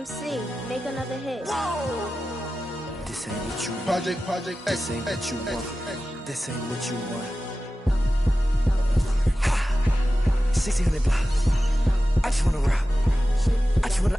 MC, make another hit. This ain't what you want. Project X. This ain't what you want. This ain't what you want. 1600 blocks. I just wanna rock. I just wanna.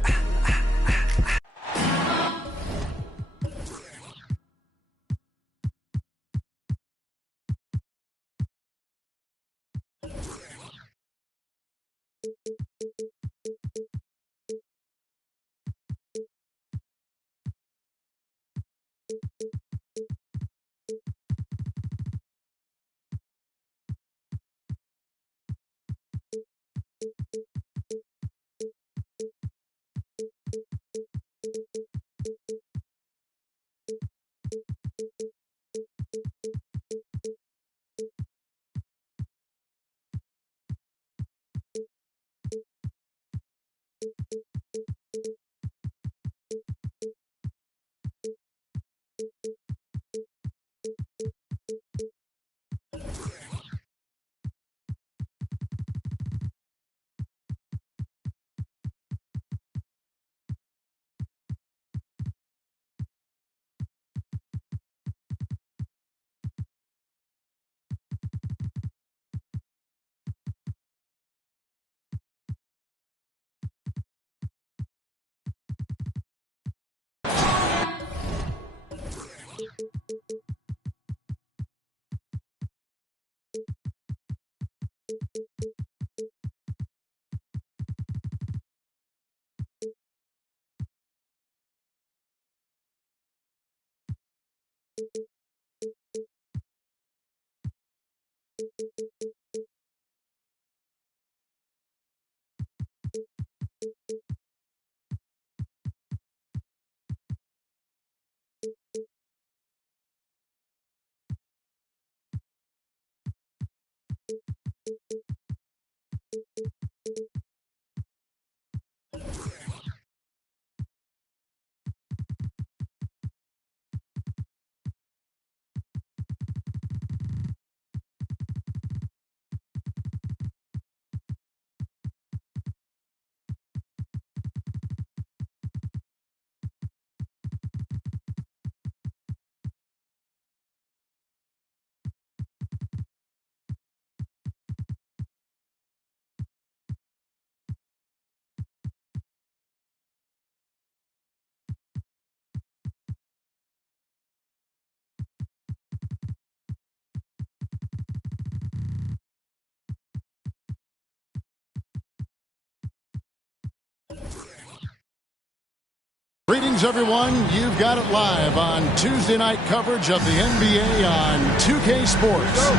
Greetings, everyone. You've got it live on Tuesday night coverage of the NBA on 2K Sports.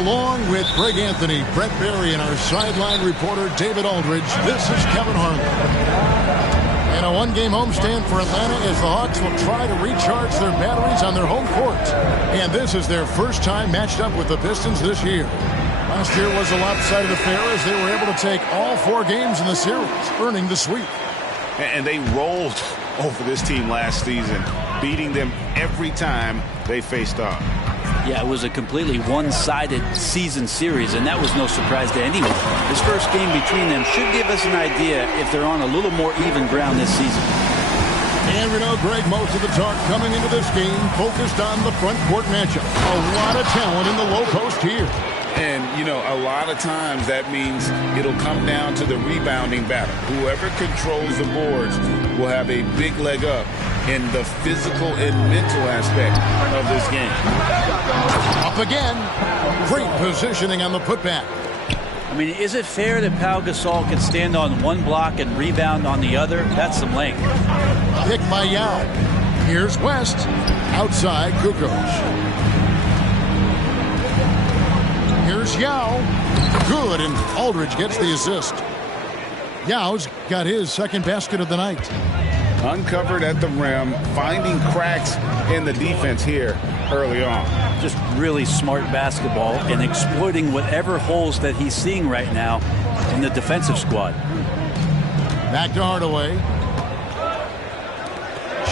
Along with Greg Anthony, Brett Barry, and our sideline reporter, David Aldridge, this is Kevin Harlan. And a one-game homestand for Atlanta as the Hawks will try to recharge their batteries on their home court. And this is their first time matched up with the Pistons this year. Last year was a lopsided affair as they were able to take all 4 games in the series, earning the sweep. And they rolled over this team last season, beating them every time they faced off. Yeah, it was a completely one-sided season series, and that was no surprise to anyone. This first game between them should give us an idea if they're on a little more even ground this season. And we know, Greg, most of the talk coming into this game focused on the front court matchup. A lot of talent in the low post here. And, you know, a lot of times that means it'll come down to the rebounding battle. Whoever controls the boards will have a big leg up in the physical and mental aspect of this game. Up again. Great positioning on the putback. I mean, is it fair that Pau Gasol can stand on one block and rebound on the other? That's some length. Pick by Yao. Here's West. Outside Kukoc. Here's Yao. Good, and Aldridge gets the assist. Yao's got his second basket of the night. Uncovered at the rim, finding cracks in the defense here early on. Just really smart basketball and exploiting whatever holes that he's seeing right now in the defensive squad. Back to Hardaway.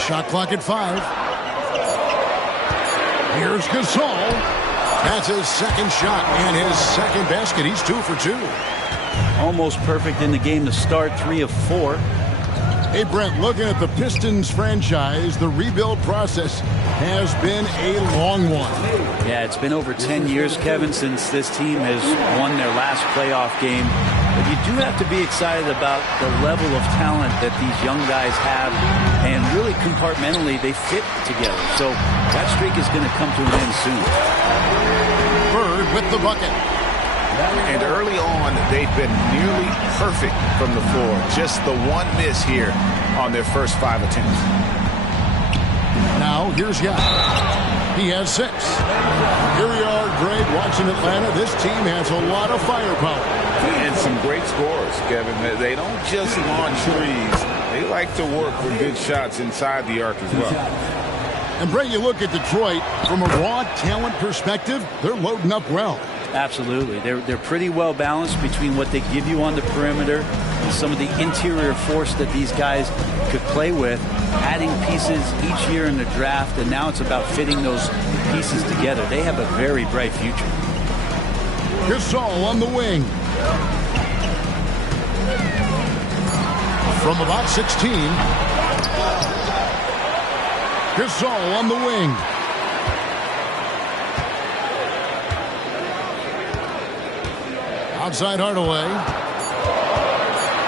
Shot clock at 5. Here's Gasol. That's his second shot and his second basket. He's 2 for 2. Almost perfect in the game to start, 3 of 4. Hey, Brent, looking at the Pistons franchise, the rebuild process has been a long one. Yeah, it's been over 10 years, Kevin, since this team has won their last playoff game. But you do have to be excited about the level of talent that these young guys have, and really compartmentally they fit together. So that streak is going to come to an end soon. Bird with the bucket. And early on, they've been nearly perfect from the floor. Just the one miss here on their first 5 attempts. Now, here's Yao. He has 6. Here we are, Greg, watching Atlanta. This team has a lot of firepower. And some great scores, Kevin. They don't just launch threes. They like to work with good shots inside the arc as well. And, Brett, you look at Detroit, from a raw talent perspective, they're loading up well. Absolutely. They're pretty well balanced between what they give you on the perimeter and some of the interior force that these guys could play with, adding pieces each year in the draft, and now it's about fitting those pieces together. They have a very bright future. Gasol on the wing. From about 16. Gasol on the wing. Outside Hardaway.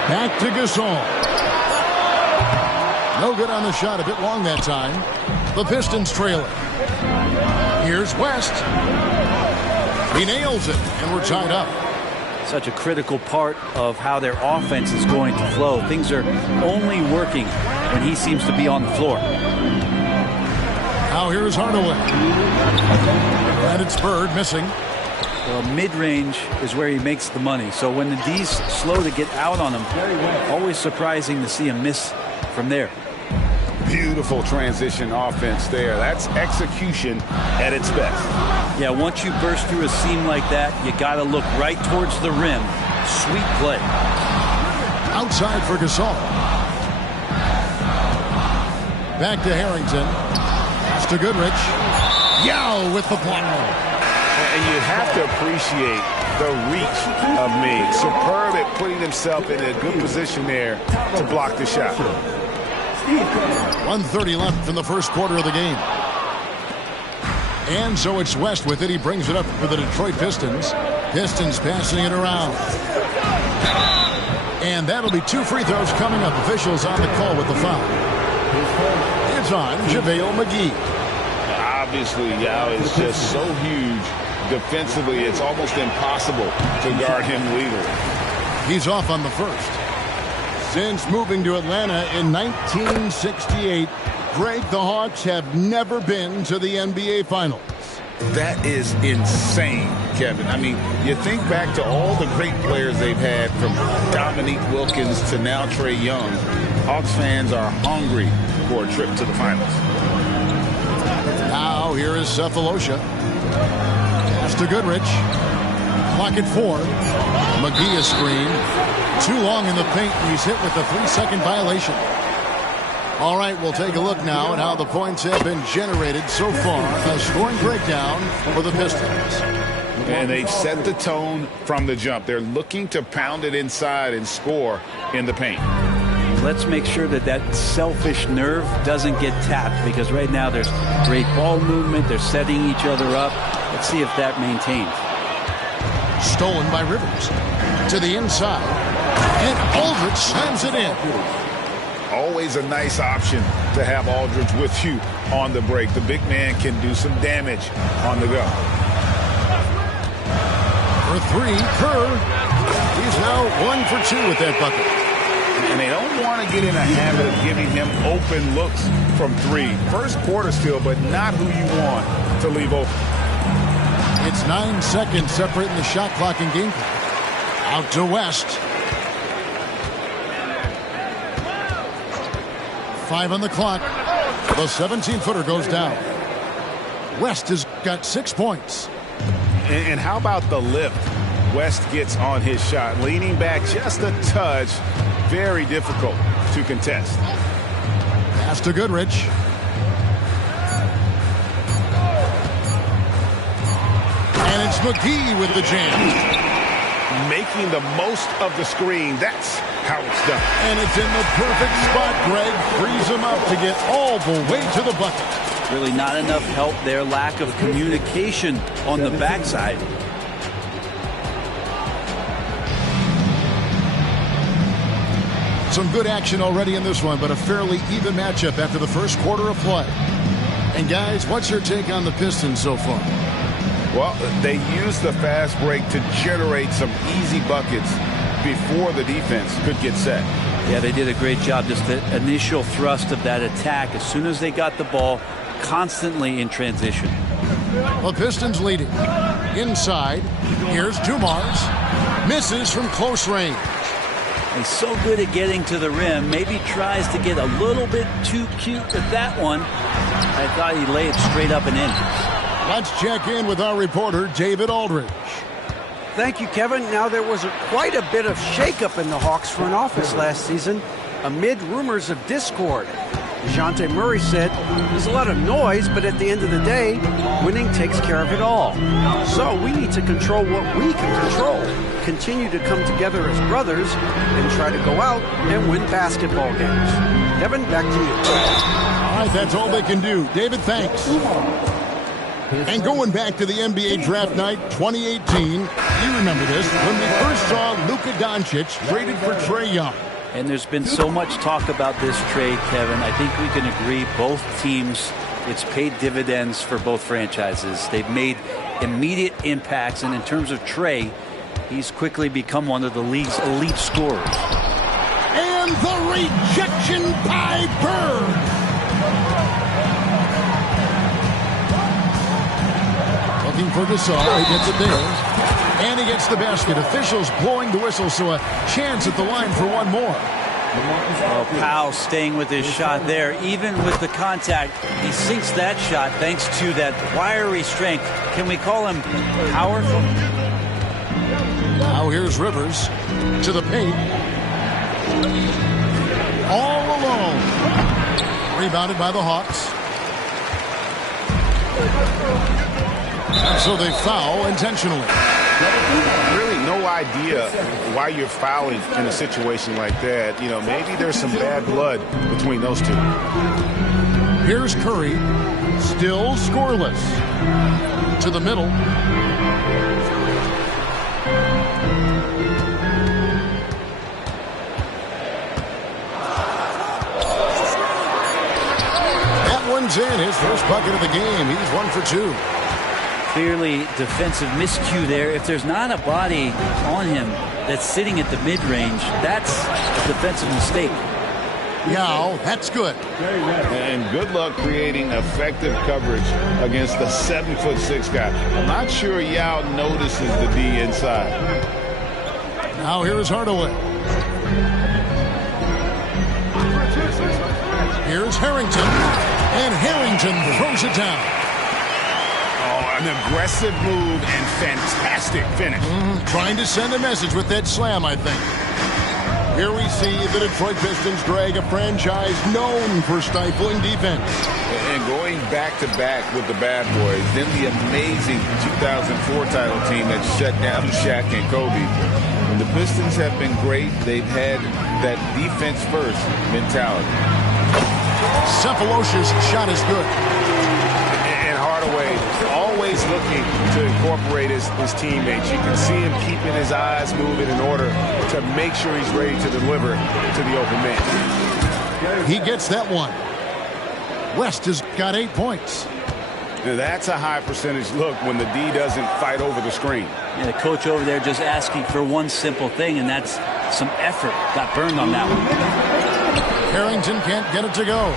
Back to Gasol. No good on the shot. A bit long that time. The Pistons trail it. Here's West. He nails it, and we're tied up. Such a critical part of how their offense is going to flow. Things are only working when he seems to be on the floor. Now here's Hardaway. And it's Bird missing. Well, mid-range is where he makes the money. So when the D's slow to get out on him, always surprising to see him miss from there. Beautiful transition offense there. That's execution at its best. Yeah, once you burst through a seam like that, you got to look right towards the rim. Sweet play. Outside for Gasol. Back to Harrington. Pass to Goodrich. Yao with the block. And you have to appreciate the reach of Mig. Superb at putting himself in a good position there to block the shot. 1:30 left in the first quarter of the game. And so it's West with it. He brings it up for the Detroit Pistons. Pistons passing it around. And that'll be 2 free throws coming up. Officials on the call with the foul. It's on JaVale McGee. Obviously, Yao is just so huge. Defensively, it's almost impossible to guard him legally. He's off on the first. Since moving to Atlanta in 1968, Greg, the Hawks have never been to the NBA Finals. That is insane, Kevin. I mean, you think back to all the great players they've had, from Dominique Wilkins to now Trae Young. Hawks fans are hungry for a trip to the finals. Now here is Cephalosha. Pass to Goodrich. Clock at 4. McGee is screened. Too long in the paint, and he's hit with a 3-second violation. All right, we'll take a look now at how the points have been generated so far. A scoring breakdown for the Pistons. And they've set the tone from the jump. They're looking to pound it inside and score in the paint. Let's make sure that that selfish nerve doesn't get tapped, because right now there's great ball movement. They're setting each other up. Let's see if that maintains. Stolen by Rivers. To the inside. And Aldridge slams it in. Always a nice option to have Aldridge with you on the break. The big man can do some damage on the go. For 3, Kerr. He's now 1 for 2 with that bucket. And they don't want to get in a habit of giving him open looks from 3. First quarter still, but not who you want to leave open. It's 9 seconds separating the shot clock and game clock. Out to West. 5 on the clock. The 17-footer goes down. West has got 6 points. And how about the lift West gets on his shot? Leaning back just a touch. Very difficult to contest. Pass to Goodrich. And it's McGee with the jam. making the most of the screen. That's how it's done. And it's in the perfect spot, Greg. Frees him up to get all the way to the bucket. Really not enough help there. Lack of communication on the backside. Some good action already in this one, but a fairly even matchup after the first quarter of play. And guys, what's your take on the Pistons so far? Well, they used the fast break to generate some easy buckets before the defense could get set. Yeah, they did a great job. Just the initial thrust of that attack, as soon as they got the ball, constantly in transition. The Pistons leading. Inside, here's Dumars. Misses from close range. He's so good at getting to the rim. Maybe tries to get a little bit too cute with that one. I thought he laid it straight up and in. Let's check in with our reporter, David Aldridge. Thank you, Kevin. Now, there was quite a bit of shakeup in the Hawks front office last season amid rumors of discord. DeJounte Murray said, there's a lot of noise, but at the end of the day, winning takes care of it all. So we need to control what we can control, continue to come together as brothers, and try to go out and win basketball games. Kevin, back to you. All right, that's all they can do. David, thanks. And going back to the NBA draft night 2018, you remember this, when we first saw Luka Doncic traded for Trae Young. And there's been so much talk about this trade, Kevin. I think we can agree both teams, it's paid dividends for both franchises. They've made immediate impacts, and in terms of Trae, he's quickly become one of the league's elite scorers. And the rejection by Bird. Looking for Gasol. He gets it there. And he gets the basket. Officials blowing the whistle, so a chance at the line for one more. Oh, Powell staying with his shot there. Even with the contact, he sinks that shot thanks to that wiry strength. Can we call him powerful? Now here's Rivers to the paint. All alone. Rebounded by the Hawks. So they foul intentionally. Really no idea why you're fouling in a situation like that. You know, maybe there's some bad blood between those two. Here's Curry, still scoreless. To the middle. That one's in, his first bucket of the game. He's 1 for 2. Clearly defensive miscue there. If there's not a body on him that's sitting at the mid-range, that's a defensive mistake. Yao, that's good. And good luck creating effective coverage against the 7'6" guy. I'm not sure Yao notices the D inside. Now here's Hardaway. Here's Harrington. And Harrington throws it down. An aggressive move and fantastic finish. Trying to send a message with that slam, I think. Here we see the Detroit Pistons drag a franchise known for stifling defense. And going back-to-back with the bad boys, then the amazing 2004 title team that shut down Shaq and Kobe. When the Pistons have been great, they've had that defense-first mentality. Cephalosha's shot is good. And Hardaway always looking to incorporate his teammates. You can see him keeping his eyes moving in order to make sure he's ready to deliver to the open man. He gets that one. West has got 8 points. Now that's a high percentage look when the D doesn't fight over the screen. Yeah, the coach over there just asking for one simple thing, and that's some effort. Got burned on that one. Harrington can't get it to go.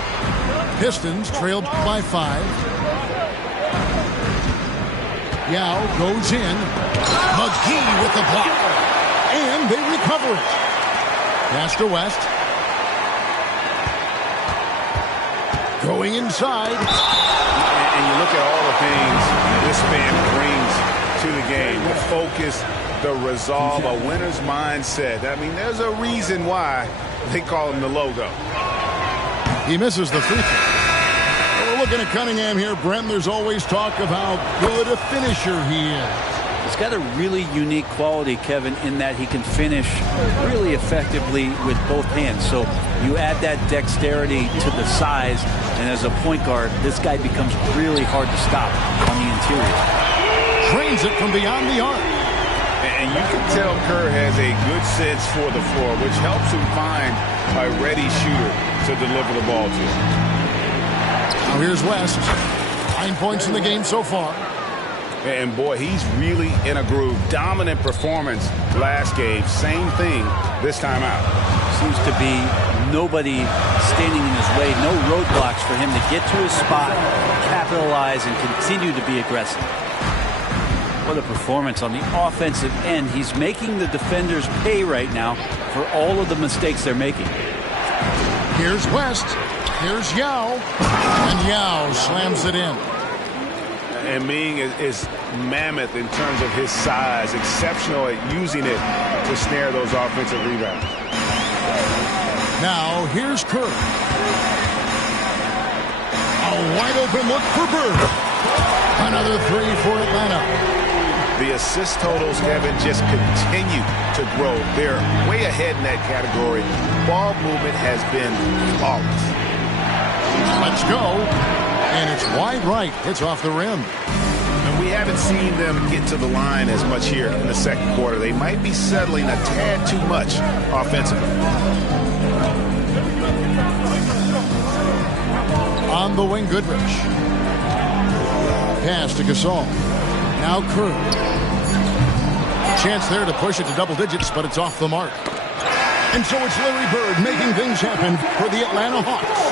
Pistons trailed by 5. Yao goes in. McGee with the block. And they recover it. Pass to West. Going inside. And you look at all the things this man brings to the game. The focus, the resolve, a winner's mindset. I mean, there's a reason why they call him the logo. He misses the free throw. We're looking at Cunningham here, Brent. There's always talk of how good a finisher he is. He's got a really unique quality, Kevin, in that he can finish really effectively with both hands. So you add that dexterity to the size, and as a point guard, this guy becomes really hard to stop on the interior. Drains it from beyond the arc. And you can tell Kerr has a good sense for the floor, which helps him find a ready shooter to deliver the ball to. Now here's West. 9 points in the game so far. And boy, he's really in a groove. Dominant performance last game. Same thing this time out. Seems to be nobody standing in his way. No roadblocks for him to get to his spot, capitalize, and continue to be aggressive. What a performance on the offensive end. He's making the defenders pay right now for all of the mistakes they're making. Here's West. Here's Yao. And Yao slams it in. And Ming is mammoth in terms of his size, exceptional at using it to snare those offensive rebounds. Now here's Kerr. A wide open look for Bird. Another three for Atlanta. The assist totals, Kevin, just continue to grow. They're way ahead in that category. Ball movement has been flawless. Let's go. And it's wide right. It's off the rim. And we haven't seen them get to the line as much here in the second quarter. They might be settling a tad too much offensively. On the wing, Goodrich. Pass to Gasol. Now Kerr. Chance there to push it to double digits, but it's off the mark. And so it's Larry Bird making things happen for the Atlanta Hawks.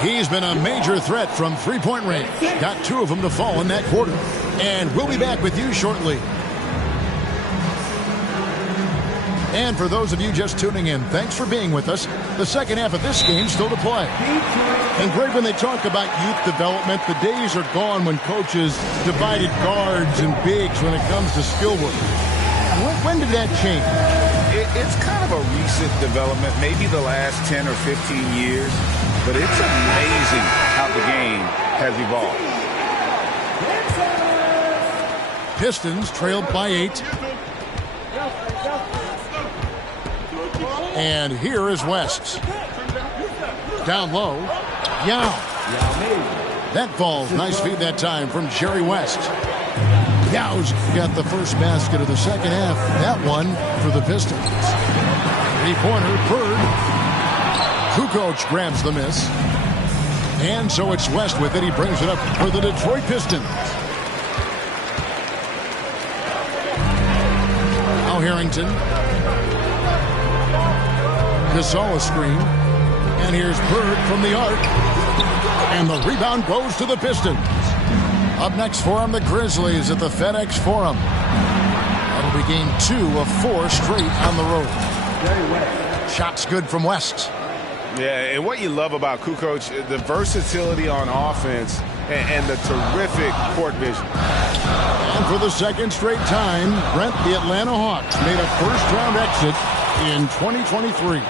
He's been a major threat from three-point range. Got two of them to fall in that quarter. And we'll be back with you shortly. And for those of you just tuning in, thanks for being with us. The second half of this game still to play. And great when they talk about youth development, the days are gone when coaches divided guards and bigs when it comes to skill work. When did that change? It's kind of a recent development, maybe the last 10 or 15 years, but it's amazing how the game has evolved. Pistons trailed by 8. And here is West. Down low. Yao. That falls. Nice feed that time from Jerry West. Yao's got the first basket of the second half. That one for the Pistons. Three-pointer, Bird. Kukoc grabs the miss. And so it's West with it. He brings it up for the Detroit Pistons. Now Harrington. Gasol a screen. And here's Bird from the arc. And the rebound goes to the Pistons. Up next for them, the Grizzlies at the FedEx Forum. That'll be game 2 of 4 straight on the road. Shots good from West. Yeah, and what you love about Kukoc, the versatility on offense and the terrific court vision. And for the second straight time, Brent, the Atlanta Hawks made a first-round exit in 2023.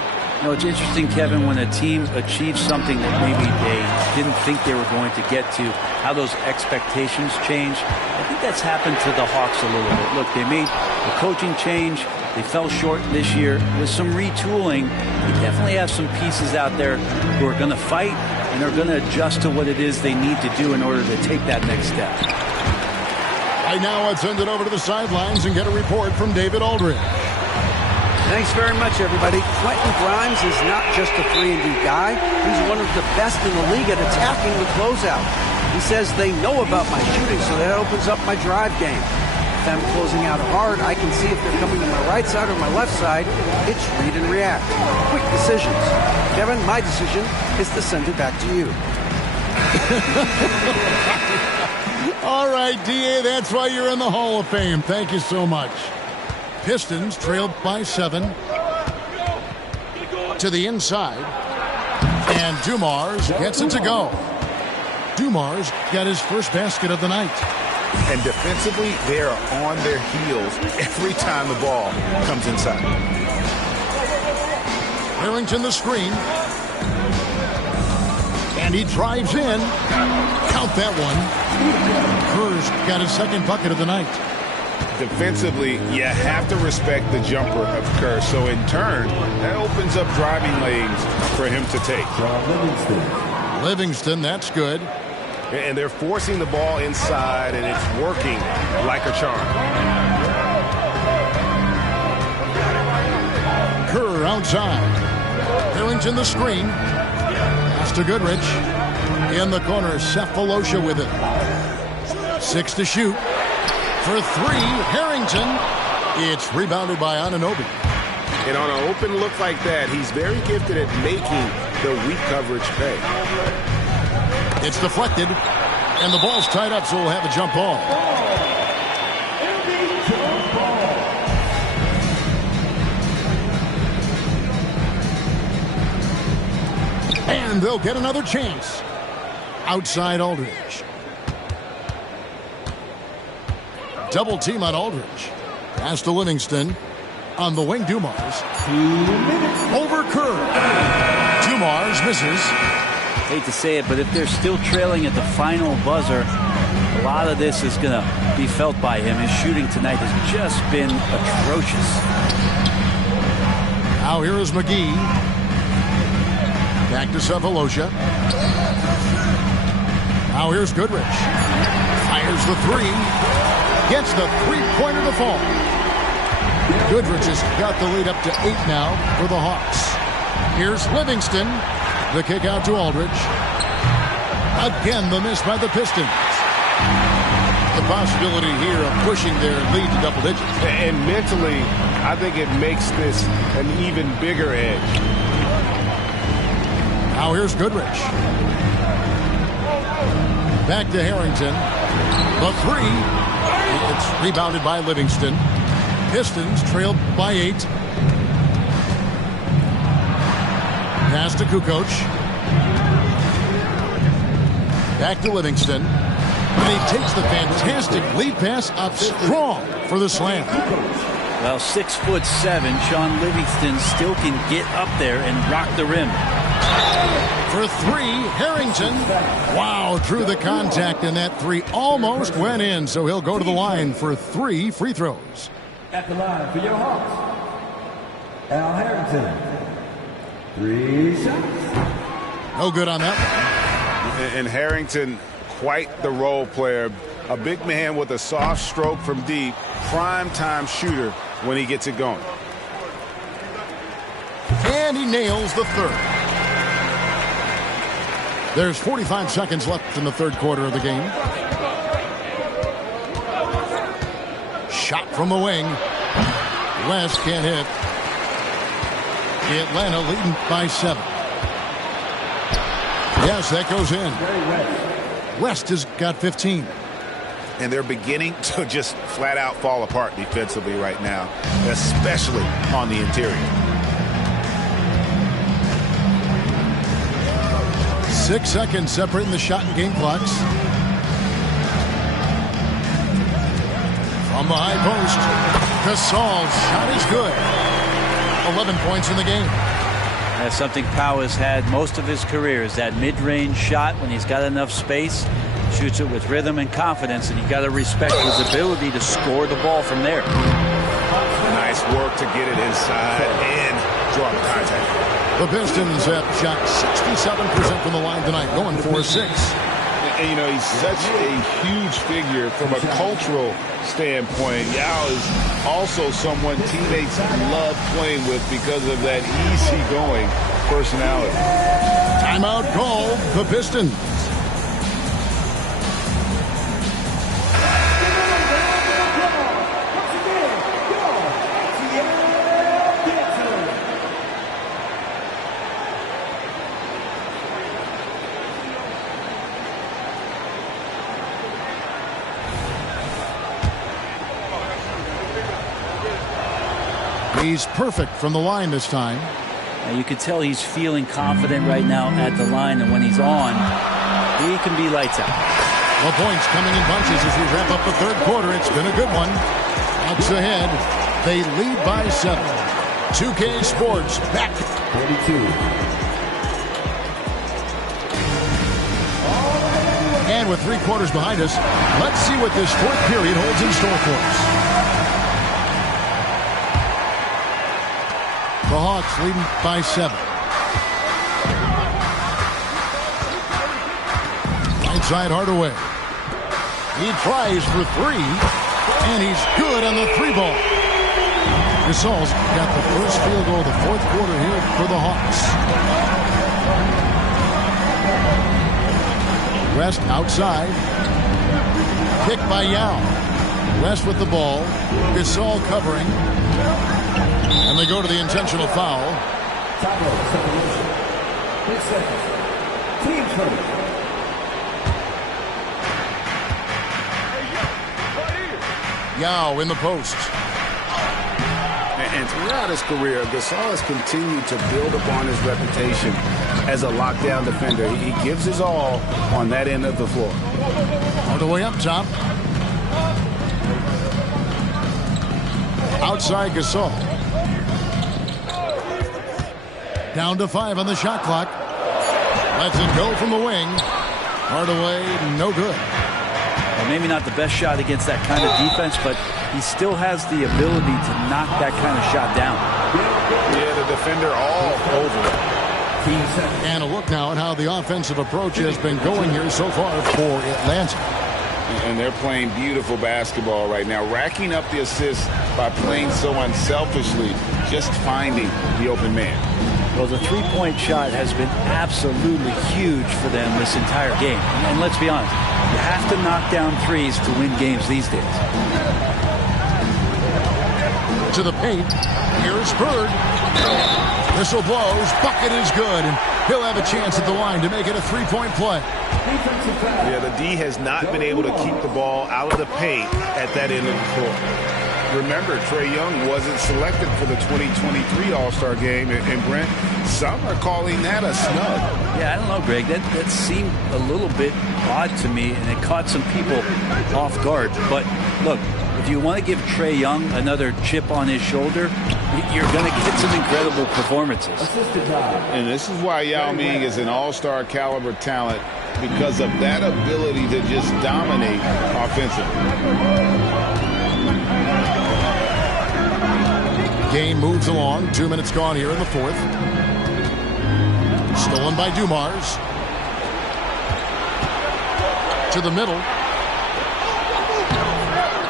You know, it's interesting, Kevin, when a team achieves something that maybe they didn't think they were going to get to, how those expectations change. I think that's happened to the Hawks a little bit. Look, they made a coaching change. They fell short this year. With some retooling, they definitely have some pieces out there who are going to fight and are going to adjust to what it is they need to do in order to take that next step. Right now, let's send it over to the sidelines and get a report from David Aldridge. Thanks very much, everybody. Quentin Grimes is not just a 3-and-D guy. He's one of the best in the league at attacking the closeout. He says they know about my shooting, so that opens up my drive game. If I'm closing out hard, I can see if they're coming to my right side or my left side. It's read and react. Quick decisions. Kevin, my decision is to send it back to you. All right, D.A., that's why you're in the Hall of Fame. Thank you so much. Pistons trailed by 7. To the inside. And Dumars gets it to go. Dumars got his first basket of the night. And defensively, they are on their heels every time the ball comes inside. Harrington the screen. And he drives in. Count that one. Kerr's got his second bucket of the night. defensively, you have to respect the jumper of Kerr. So in turn, that opens up driving lanes for him to take. Livingston, that's good. And they're forcing the ball inside, and it's working like a charm. Kerr outside. Harrington the screen. Pass to Goodrich. In the corner, Cephalosha with it. 6 to shoot. For 3, Harrington. It's rebounded by Anunoby. And on an open look like that, he's very gifted at making the weak coverage pay. It's deflected, and the ball's tied up, so we'll have a jump ball. And they'll get another chance. Outside Aldridge. Double team on Aldridge. Pass to Livingston. On the wing, Dumars. Over Kerr. Dumars misses. Hate to say it, but if they're still trailing at the final buzzer, a lot of this is going to be felt by him. His shooting tonight has just been atrocious. Now here is McGee. Back to Cephalosha. Now here's Goodrich. Fires the 3. Gets the three-pointer to fall. Goodrich has got the lead up to 8 now for the Hawks. Here's Livingston. The kick out to Aldridge. Again, the miss by the Pistons. The possibility here of pushing their lead to double digits. And mentally, I think it makes this an even bigger edge. Now here's Goodrich. Back to Harrington. The 3. It's rebounded by Livingston. Pistons trailed by 8. Pass to Kukoc. Back to Livingston. And he takes the fantastic lead pass up strong for the slam. Well, 6'7", Sean Livingston still can get up there and rock the rim. For 3, Harrington. Wow, drew the contact, and that 3 almost went in, so he'll go to the line for 3 free throws. At the line for your Hawks, Al Harrington. 3 shots. No good on that. And Harrington, quite the role player. A big man with a soft stroke from deep. Prime-time shooter when he gets it going. And he nails the 3rd. There's 45 seconds left in the 3rd quarter of the game. Shot from the wing. West can't hit. Atlanta leading by 7. Yes, that goes in. West has got 15. And they're beginning to just flat out fall apart defensively right now, especially on the interior. 6 seconds separating the shot and game clocks. From the high post, Gasol's shot is good. 11 points in the game. That's something Pau has had most of his career, is that mid-range shot when he's got enough space. Shoots it with rhythm and confidence, and you got to respect his ability to score the ball from there. Nice work to get it inside and draw the contact. The Pistons have shot 67% from the line tonight, going 4-6. And, you know, he's such a huge figure from a cultural standpoint. Yao is also someone teammates love playing with because of that easygoing personality. Timeout called the Pistons. He's perfect from the line this time. Now you can tell he's feeling confident right now at the line, and when he's on, he can be lights out. Well, points coming in bunches as we wrap up the 3rd quarter. It's been a good one. Hawks ahead. They lead by 7. 2K Sports back. 42. And with 3 quarters behind us, let's see what this 4th period holds in store for us. Hawks leading by 7. Right side Hardaway. He tries for 3, and he's good on the 3-ball. Gasol's got the first field goal of the fourth quarter here for the Hawks. West outside. Kick by Yao. West with the ball. Gasol covering. And they go to the intentional foul. Separation. 6 seconds. Team first. Yao in the post. And throughout his career, Gasol has continued to build upon his reputation as a lockdown defender. He gives his all on that end of the floor. All the way up top. Outside Gasol. Down to 5 on the shot clock. Lets it go from the wing. Hardaway, no good. Well, maybe not the best shot against that kind of defense, but he still has the ability to knock that kind of shot down. Yeah, the defender all over it. And a look now at how the offensive approach has been going here so far for Atlanta. And they're playing beautiful basketball right now, racking up the assists by playing so unselfishly, just finding the open man. Well, the three-point shot has been absolutely huge for them this entire game. And let's be honest, you have to knock down threes to win games these days. To the paint. Here's Bird. Whistle blows. Bucket is good. And he'll have a chance at the line to make it a three-point play. Yeah, the D has not been able to keep the ball out of the paint at that end of the court. Remember, Trae Young wasn't selected for the 2023 All-Star game. And Brent, some are calling that a snub. Yeah, I don't know, Greg. That seemed a little bit odd to me, and it caught some people off guard. But look, if you want to give Trae Young another chip on his shoulder, you're going to get some incredible performances. And this is why Yao Ming is an all-star caliber talent, because of that ability to just dominate offensively. Game moves along. 2 minutes gone here in the fourth. Stolen by Dumars. To the middle.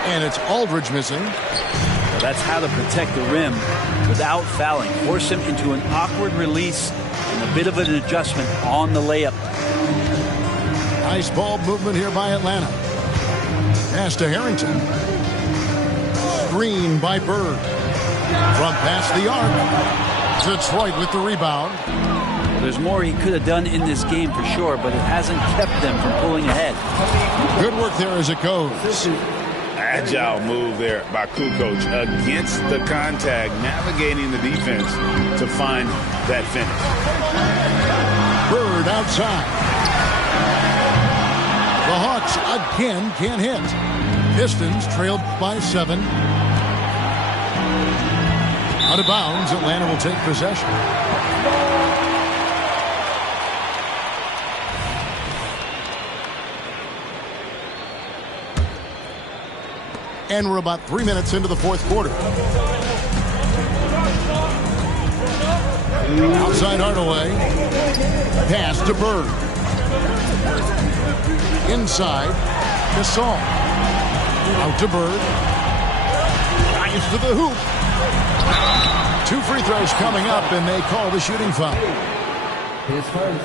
And it's Aldridge missing. Well, that's how to protect the rim without fouling. Force him into an awkward release and a bit of an adjustment on the layup. Nice ball movement here by Atlanta. Pass to Harrington. Screen by Bird. From past the arc. Detroit with the rebound. There's more he could have done in this game for sure, but it hasn't kept them from pulling ahead. Good work there as it goes. Agile move there by Kukoc against the contact, navigating the defense to find that finish. Bird outside. The Hawks again can't hit. Pistons trailed by 7. Out of bounds, Atlanta will take possession. And we're about 3 minutes into the fourth quarter. Outside Hardaway. Pass to Bird. Inside. Gasol. Out to Bird. Drives to the hoop. 2 free throws coming up, and they call the shooting foul.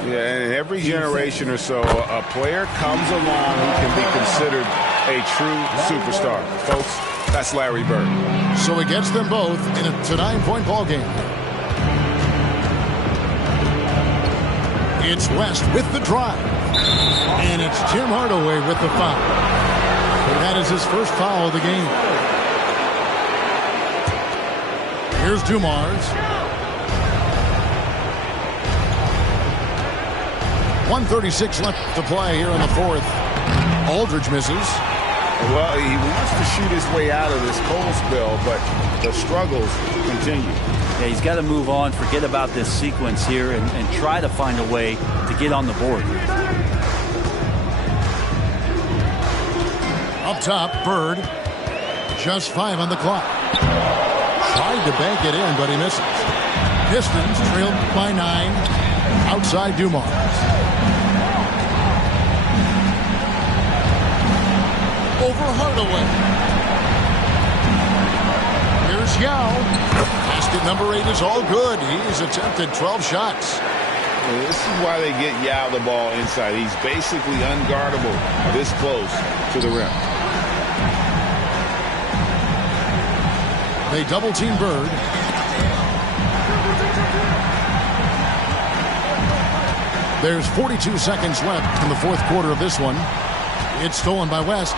Yeah, in every generation or so, a player comes along who can be considered a true superstar. Folks, that's Larry Bird. So it gets them both in a 9-point ball game. It's West with the drive. And it's Tim Hardaway with the foul. That is his first foul of the game. Here's Dumars. 1:36 left to play here in the fourth. Aldridge misses. Well, he wants to shoot his way out of this cold spell, but the struggles continue. Yeah, he's got to move on, forget about this sequence here, and try to find a way to get on the board. Up top, Bird. Just 5 on the clock. Tried to bank it in, but he misses. Pistons trailed by 9. Outside Dumars. Over Hardaway. Here's Yao. Basket number 8 is all good. He's attempted 12 shots. This is why they get Yao the ball inside. He's basically unguardable this close to the rim. They double team Bird. There's 42 seconds left in the fourth quarter of this one. It's stolen by West.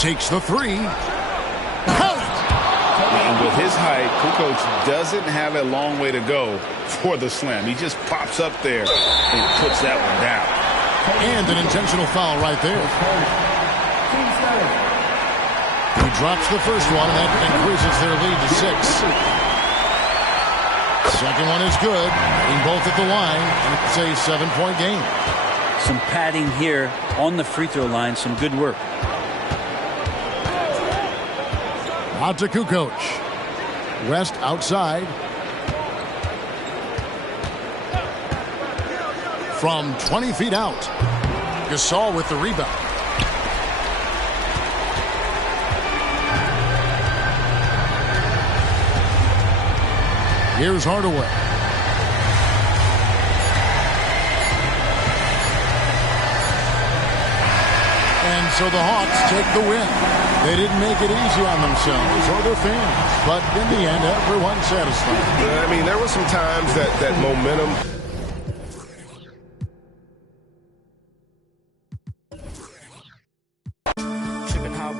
Takes the 3. Count it! And with his height, Kukoc doesn't have a long way to go for the slam. He just pops up there and puts that one down. And an intentional foul right there. He drops the first one, and that increases their lead to 6. Second one is good. Hitting both at the line, and it's a 7-point game. Some padding here on the free throw line. Some good work. Out to Kukoc. West outside. From 20 feet out. Gasol with the rebound. Here's Hardaway. And so the Hawks take the win. They didn't make it easy on themselves or their fans, but in the end, everyone's satisfied. I mean, there were some times that momentum